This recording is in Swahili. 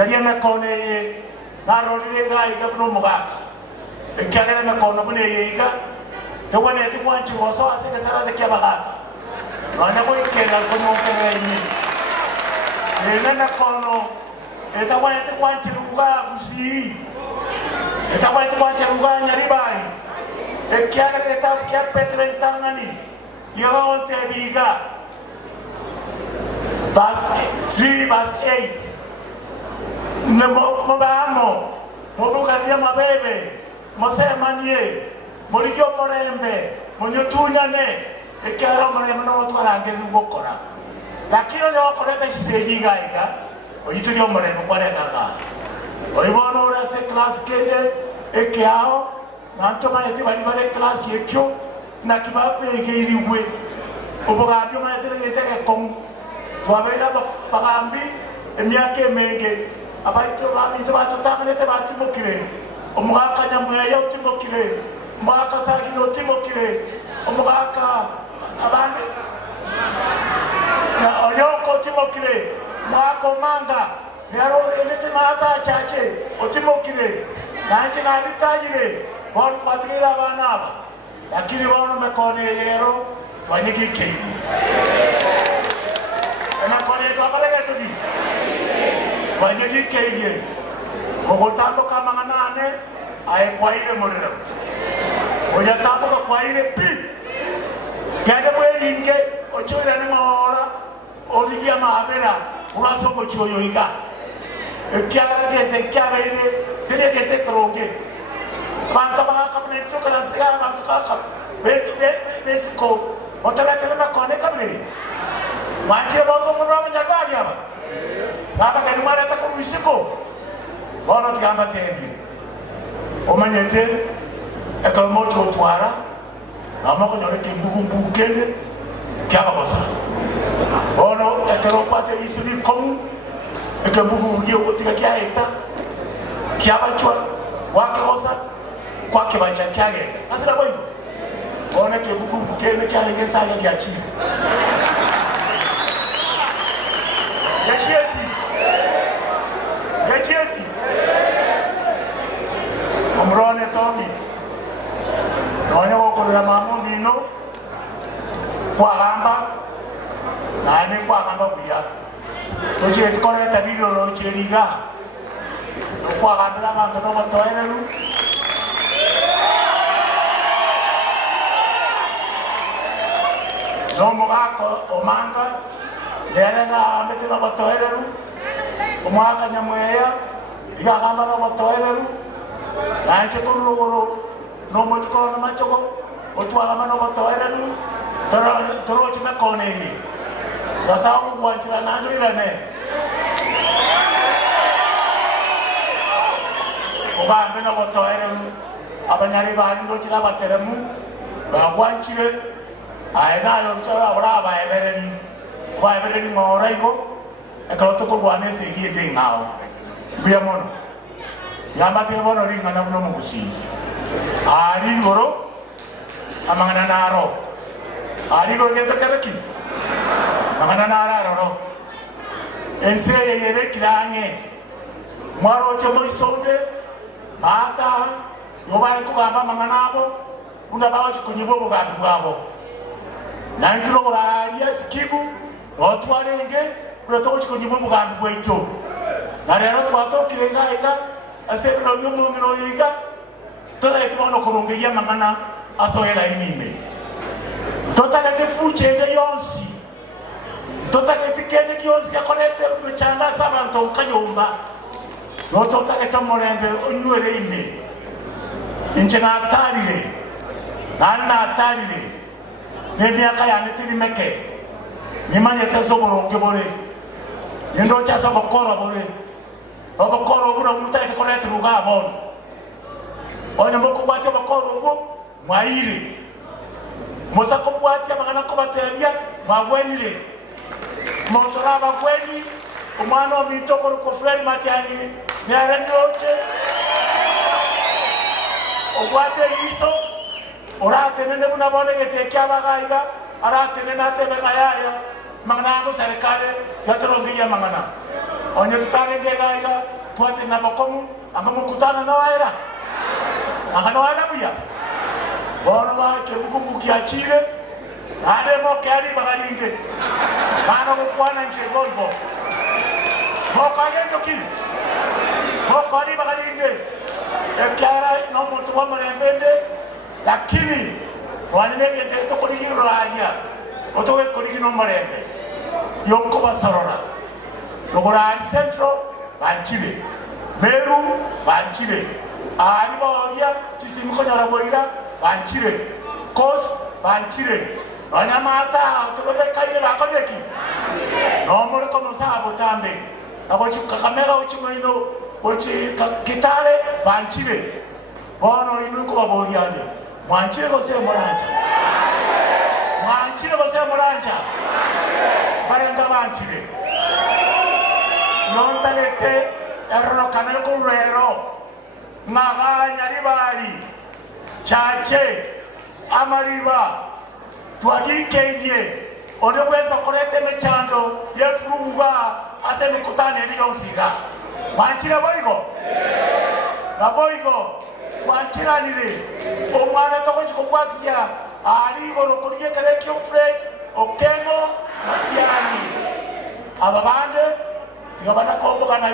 kali me kone na roli ga iga no mugaka ekagere me kone bune iga te wane ti kwanchi woso ase ke sara de kyabagaka wana ko ikela ko mo kene ni nena kono eta wane ti kwanchi luga kusi eta wane ti kwanchi luga nyaribali ekagere eta kya petre tangani yaga onte biga verse 3 verse 8 mo bamo mo bugania mabebe mo semanie mo likyo morembe mo nyotunyane ekero morembe no twara ngiri gukora lakini yo koreta kiseji gaiga oyitu yo morembe kwareta ga oibono ora se class kende ekyao nanto mayeti bali bale class yekyo na kibabe geiriwe obugabyo mayeti ngete kom twabera bagambi emyaka emenge abaito bamito batutanganete batimukire omugaka nyamweya utimukire omugaka sagino utimukire omugaka abandi na oyoko utimukire mwako manga yaro elete mata chache utimukire nanchi na litayire wanu patikira banaba lakini wanu mekone yero twanyiki keidi ena kone twabarege tudi wanyiki keidi ogotambo kama nane ay kwaire morero oya tambo ka kwaire pi gade bweringe ochoira ne maora oligia mahabera uraso mochoyo iga ekyara gete kyabeire tele gete kroge banta baka kabne to kala siga banta ka besko otara tele ma kone kabne wache bongo mura manyabari aba baba kani mara ta ko wisiko bono tigamba tebi omanyete ekalmocho twara amako nyore kimbugu kende kyaba bosa bono ekero kwate isudi komu ekambugu ngiyo kutika kyaita kyaba chwa wake bosa kwake bacha kyage asira boy bono kimbugu kende kyale ngesa ya chief Gachieti Omrone Tommy Nonya wakorera mamu dino kwa gamba nani kwa gamba kuya toje tukore ta video lo cheriga kwa gamba la bantu no batoerelu no mogako omanga lerega ambete no batoerelu omwaka nyamweya igagamba no batoerelu nanche kuruguru no mochko no machogo otwagamba no batoerelu toro chime konehi basau wanchira nando irane ogambe no batoerelu abanyari bari ndo chira bateremu bagwanchire aena yo chara ora baebereni ngoraigo ekaloto ko bwane segi de ngao bia mono yamba te bono ringa na buno mugusi ari goro amangana naro ari goro ke takaraki amangana naro ro ense yebe kirange mwaro chamo isonde mata yoba ko gamba manganabo unda bawo chikunyibo bugambi bwabo nantiro bari skibu otwarenge Proto chikunyibo bugambi bweito na rero twatokire ngaiga asebero by'umungiro yiga toza etimono kurungiya mangana asohera imime totagete fuchende yonsi totagete kende kionsi yakolete mchanda sabanto kanyumba no totagete morembe onywere ime injena atalire nana atalire nemyaka yanetiri meke nimanye tezoboro ngebore Yendo chasa bokoro bole. Bokoro bura mutake korete ruga bono. Onye mboko bwate bokoro bwo mwaire. Musa ko bwate magana ko batebya mwagwenire. Motora bagweni umwana omitoko ko frere matyangi nyarendoche. Obwate iso orate nene buna bole gete kyabagaiga arate nene atebe gayaya Manganango serikali yatorongiya mangana onye tutare ngegaiga tuate na makomu anga mukutana na waera anga no waera buya bona ba ke buku kiachire ade mo kali bagalinge bana mukwana nje golgo mo kagendo ki mo kali bagalinge ekara no mtu wa marembende lakini wanyene yete to kodi radia otowe kodi no marembe yonko basarora logora central banchile meru banchile ali boria tisimko nyara boira banchile coast banchile banyamata tobe kaine bakoneki no more kono sabo tambe akochi kakamera uchimoino ochi kitale banchile bono inuko baboriane mwanchile gose moranja mwanchile gose moranja barenga banchile nontalete erro kanel kurero ngaganya libali chache amariba twagikeje odobweza kolete mechando yefuruga ase mikutane ndiyo msiga mwanchile boigo na boigo twanchiranire omwana tokochi kugwasya ali goro kulige kale Fred Okengo Matiani ababande tigabana komboka na